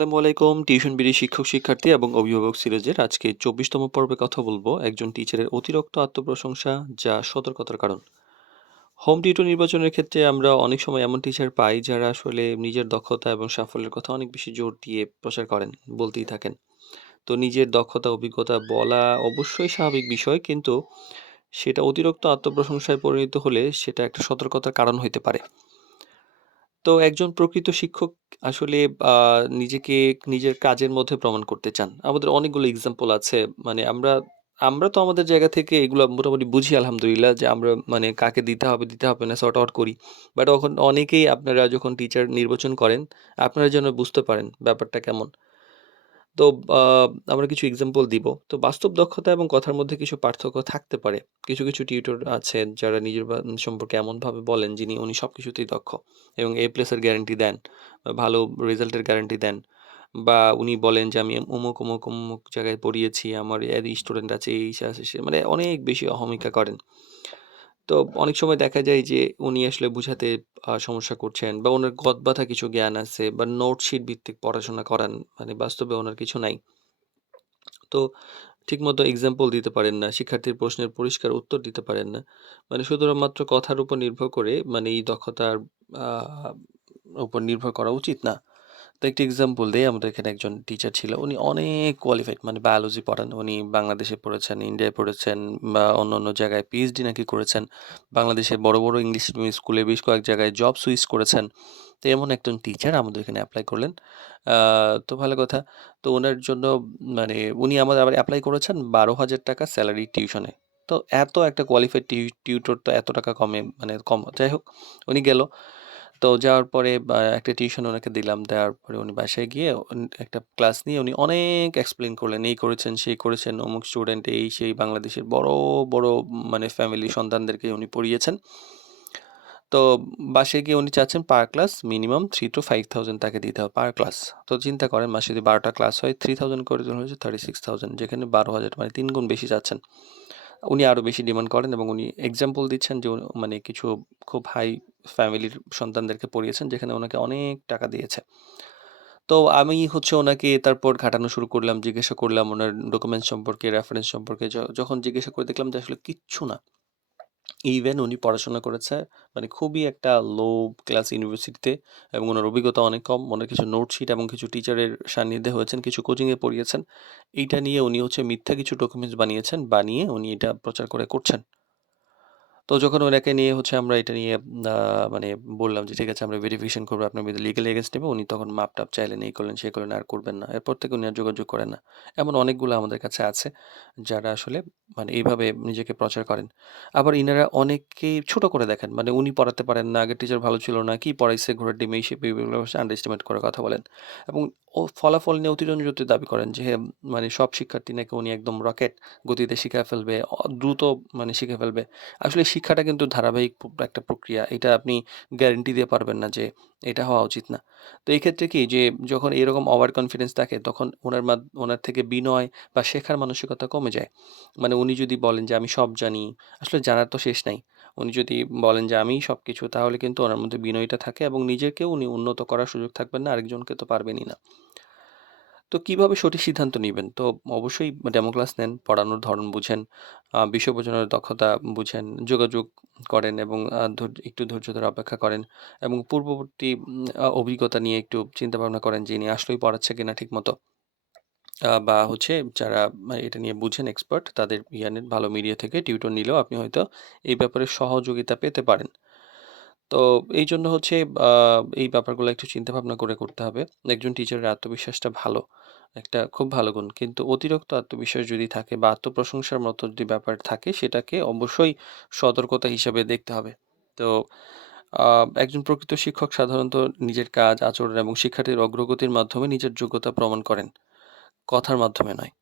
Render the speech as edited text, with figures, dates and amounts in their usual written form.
আসসালামু আলাইকুম। টিউশন বিড়ি শিক্ষক শিক্ষার্থী এবং অভিভাবক সিরিজের আজকে ২৪তম পর্বে কথা বলবো একজন টিচারের অতিরিক্ত আত্মপ্রশংসা যা সতর্কতার কারণ। হোম টিউটর নির্বাচনের ক্ষেত্রে আমরা অনেক সময় এমন টিচার পাই যারা আসলে নিজের দক্ষতা এবং সাফল্যের কথা অনেক বেশি জোর দিয়ে প্রচার করেন, বলতেই থাকেন। তো নিজের দক্ষতা অভিজ্ঞতা বলা অবশ্যই স্বাভাবিক বিষয়, কিন্তু সেটা অতিরিক্ত আত্মপ্রশংসায় পরিণত হলে সেটা একটা সতর্কতার কারণ হইতে পারে। তো একজন প্রকৃত শিক্ষক আসলে আ নিজেকে নিজের কাজের মধ্যে প্রমাণ করতে চান। আমাদের অনেকগুলো এক্সাম্পল আছে। মানে আমরা আমরা তো আমাদের জায়গা থেকে এগুলা মোটামুটি বুঝি আলহামদুলিল্লাহ, যে আমরা মানে কাকে দিতে হবে, দিতে হবে না সর্ট আউট করি। বাট এখন অনেকেই আপনারা যখন টিচার নির্বাচন করেন, আপনারা যেন বুঝতে পারেন ব্যাপারটা কেমন। তো আ আমরা কিছু এক্সাম্পল দিব। তো বাস্তব দক্ষতা এবং কথার মধ্যে কিছু পার্থক্য থাকতে পারে। কিছু টিউটর আছেন যারা নিজের সম্পর্কে এমনভাবে বলেন উনি সবকিছুতেই দক্ষ এবং A+ এর গ্যারান্টি দেন, বা ভালো রেজাল্টের গ্যারান্টি দেন। বা উনি বলেন যে আমি অমুক জায়গায় পড়িয়েছি, আমার স্টুডেন্ট আছে, এই আছে, সে মানে অনেক বেশি অহমিকা করেন। তো অনেক সময় দেখা যায় যে উনি আসলে বুঝাতে সমস্যা করছেন, বা উনার গৎবাঁধা কিছু জ্ঞান আছে, বা নোটশিট ভিত্তিক পড়াশোনা করান। মানে বাস্তবে উনার কিছু নাই। তো ঠিকমতো এক্সাম্পল দিতে পারেন না। শিক্ষার্থীর প্রশ্নের পরিষ্কার উত্তর দিতে পারেন না। মানে শুধুমাত্র কথার উপর নির্ভর করে মানে এই দক্ষতার আ উপর নির্ভর করা উচিত না। তো একটি এক্সাম্পল দেই, আমাদের এখানে একজন টিচার ছিল। উনি অনেক কোয়ালিফাইড, মানে বায়োলজি পড়ান। উনি বাংলাদেশে পড়েছেন, ইন্ডিয়ায় পড়েছেন, বা অন্যান্য জায়গায় পিএইচডি নাকি করেছেন। বাংলাদেশের বড় ইংলিশ মিডিয়াম স্কুলে বেশ কয়েক জায়গায় জব সুইচ করেছেন। তো এমন একজন টিচার আমাদের এখানে এপ্লাই করলেন। আ তো ভালো কথা। তো উনার জন্য মানে উনি আমাদের আবার এপ্লাই করেছেন ৳১২,০০০ স্যালারি টিউশনে। তো এত একটা কোয়ালিফাইড টিউটর তো এত টাকা কমে, মানে কম। যাই হোক, উনি গেল। তো যাওয়ার পরে একটা টিউশন ওনাকে দিলাম। দেওয়ার পরে উনি বাসায় গিয়ে একটা ক্লাস নিয়ে উনি অনেক এক্সপ্লেইন করলেন। এই করেছেন, সেই করেছেন, অমুক স্টুডেন্ট এই সেই বাংলাদেশের বড় মানে ফ্যামিলির সন্তানদেরকে উনি পড়িয়েছেন। তো বাসায় গিয়ে উনি চাচ্ছেন পার ক্লাস মিনিমাম 3 to 5,000 তাকে দিতে হবে পার ক্লাস। তো চিন্তা করেন, মাসে যদি ১২ টা ক্লাস হয় ৩,০০০ করে দিলে হচ্ছে 36,000, যেখানে ১২,০০০ মানে ৩ গুণ বেশি চাচ্ছেন। উনি আরো বেশি ডিমান্ড করেন এবং উনি এক্সাম্পল দিচ্ছেন যে মানে কিছু খুব হাই ফ্যামিলির সন্তানদেরকে পড়িয়েছেন, যেখানে ওনাকে অনেক টাকা দিয়েছে। তো আমি হচ্ছে ওনাকে তারপর ঘাটানো শুরু করলাম, জিজ্ঞাসা করলাম ওনার ডকুমেন্টস সম্পর্কে, রেফারেন্স সম্পর্কে। যখন জিজ্ঞাসা করে দেখলাম যে আসলে কিচ্ছু না। ইভেন উনি পড়াশোনা করেছে মানে খুবই একটা লো ক্লাস ইউনিভার্সিটিতে, এবং ওনার অভিজ্ঞতা অনেক কম। ওনার কিছু নোটশিট এবং কিছু টিচারের সান্নিধ্যে হয়েছেন, কিছু কোচিংয়ে পড়িয়েছেন। এইটা নিয়ে উনি হচ্ছে মিথ্যা কিছু ডকুমেন্টস বানিয়েছেন, বানিয়ে উনি এটা প্রচার করছেন। তো যখন ওনাকে নিয়ে হচ্ছে আমরা এটা নিয়ে আ মানে বললাম যে, "ঠিক আছে, আমরা ভেরিফিকেশন করব। আপনার বিরুদ্ধে লিগ্যাল এগেইনস্ট নেব।" উনি তখন মাপ-টাপ চাইলেন, এই করলেন, সেই করলেন, আর করবেন না। এরপর থেকে উনি আর যোগাযোগ করেন না। এমন অনেকগুলো আমাদের কাছে আছে যারা আসলে মানে এইভাবে নিজেকে প্রচার করেন। আবার ইনারা অনেককেই ছোট করে দেখেন। মানে উনি পড়াতে পারেন না, আগের টিচার ভালো ছিল না, কি পড়াইছে ঘোড়ার ডিম, এই সেই বিভিন্ন আন্ডার এস্টিমেট করার কথা বলেন। এবং ফলাফল নিয়ে অতিরঞ্জিত দাবি করেন যে মানে সব শিক্ষার্থী নাকি উনি একদম রকেট গতিতে শিখায় ফেলবে, দ্রুত মানে শিখে ফেলবে। আসলে শিক্ষাটা কিন্তু ধারাবাহিক একটা প্রক্রিয়া। এটা আপনি গ্যারান্টি দিয়ে পারবেন না যে এটা হওয়া উচিত না। তো এই ক্ষেত্রে কি যে যখন এরকম ওভার কনফিডেন্স থাকে, তখন উনার থেকে বিনয় বা শেখার মানসিকতা কমে যায়। মানে উনি যদি বলেন যে আমি সব জানি, আসলে জানার তো শেষ নাই। উনি যদি বলেন যে আমিই সবকিছু, তাহলে কিন্তু ওনার মধ্যে বিনয়টা থাকে এবং নিজেকেও উনি উন্নত করার সুযোগ থাকবেন না, আরেকজনকে তো পারবেনই না। তো কিভাবে সঠিক সিদ্ধান্ত নিবেন? তো অবশ্যই ডেমো ক্লাস নেন, পড়ানোর ধরন বুঝেন, বিষয় বোঝানোর দক্ষতা বুঝেন, যোগাযোগ করেন এবং একটু ধৈর্য ধরে অপেক্ষা করেন এবং পূর্ববর্তী অভিজ্ঞতা নিয়ে একটু চিন্তাভাবনা করেন যে ইনি আসলেই পড়াচ্ছে কিনা ঠিকমতো। বা হচ্ছে যারা এটা নিয়ে বুঝেন এক্সপার্ট, তাদের নেন, ভালো মিডিয়া থেকে টিউটর নিলেও আপনি হয়তো এই ব্যাপারে সহযোগিতা পেতে পারেন। তো এইজন্য হচ্ছে আ এই ব্যাপারগুলো একটু চিন্তাভাবনা করে করতে হবে। একজন টিচারের আত্মবিশ্বাসটা ভালো, একটা খুব ভালো গুণ। কিন্তু অতিরিক্ত আত্মবিশ্বাস যদি থাকে বা আত্মপ্রশংসার মতো যদি ব্যাপার থাকে, সেটাকে অবশ্যই সতর্কতা হিসেবে দেখতে হবে। তো আ একজন প্রকৃত শিক্ষক সাধারণত নিজের কাজ, আচরণ এবং শিক্ষার্থীর অগ্রগতির মাধ্যমে নিজের যোগ্যতা প্রমাণ করেন, কথার মাধ্যমে নয়।